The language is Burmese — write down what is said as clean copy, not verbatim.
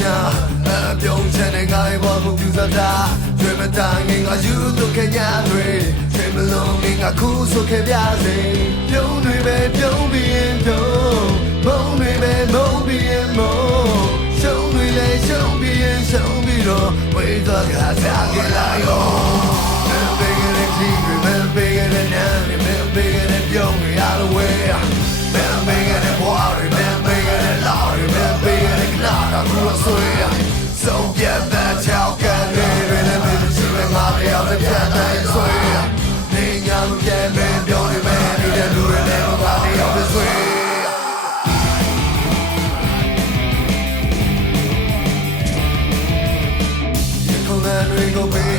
များပြုံးချတဲ့ငါရဲ့ဘောကိုပြူစားတာကျွေးမတန်ငင်ကယူတို့ခညာတွေချေမလုံးငင်ကခုဆိုခဲ့ပြစေပြုံးတွေပဲပြုံးပြီးရင်ပြုံးမုံတွေပဲမုံပြီးရင်မုံရှုံးတွေလည်းရှုံးပြီးရင်ရှုံးပြီးတော့ဝေးသွားကြစားကြလာရောမင်းပေးရတဲ့ကြီးတွေမင်းပေးရတဲ့နာမည်မင်းပေးရတဲ့ပြုံးတွေအားလုံးဝေးမင်းပေးရတဲ့ဘွားတွေမင်းပေးရတဲ့လာတွေမင်းပေးရတဲ့ကနာတာကိုဆွေးဆုံးပြတ်တဲ့ချောက်ကန်တွေလည်းမင်းရှိမဲ့ငါတွေအောင်ပြတ်တဲ့ဆွေးနေညာမပြတ်မင်းပြောနေမယ်နေတဲ့လူတွေလည်းငါတွေအောင်ဆွေးကိုပေး